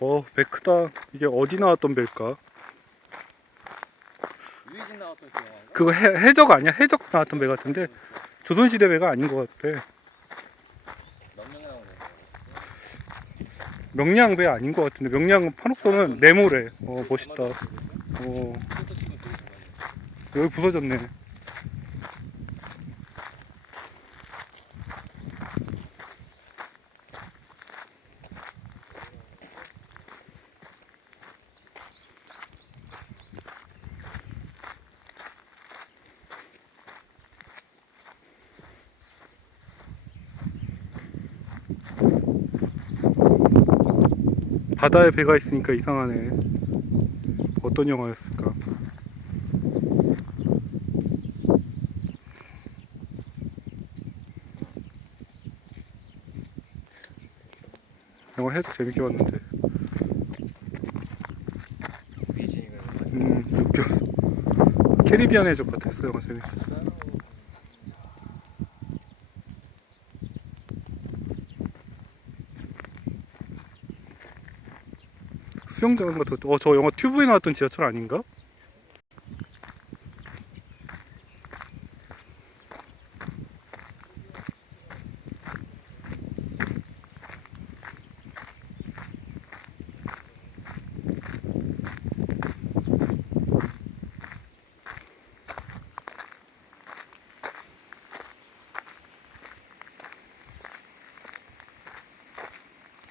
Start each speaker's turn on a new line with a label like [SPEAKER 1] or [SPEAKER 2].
[SPEAKER 1] 어, 배 크다. 이게 어디 나왔던 배일까?
[SPEAKER 2] 유해진 나왔던 그 영화.
[SPEAKER 1] 그거 해, 해적 아니야? 해적 나왔던 배 같은데 조선시대 배가 아닌 것 같아.
[SPEAKER 2] 명령 나온 거.
[SPEAKER 1] 명량 배 아닌 것 같은데 명량 판옥선은 네모래. 어 멋있다. 어. 여기 부서졌네. 바다에 배가 있으니까 이상하네. 어떤 영화였을까? 영화 해도 재밌게 봤는데 음 웃겼어 캐리비안 해적 같았어 영화 재밌었어 수영장 같은 것도 어 저 영화 튜브에 나왔던 지하철 아닌가?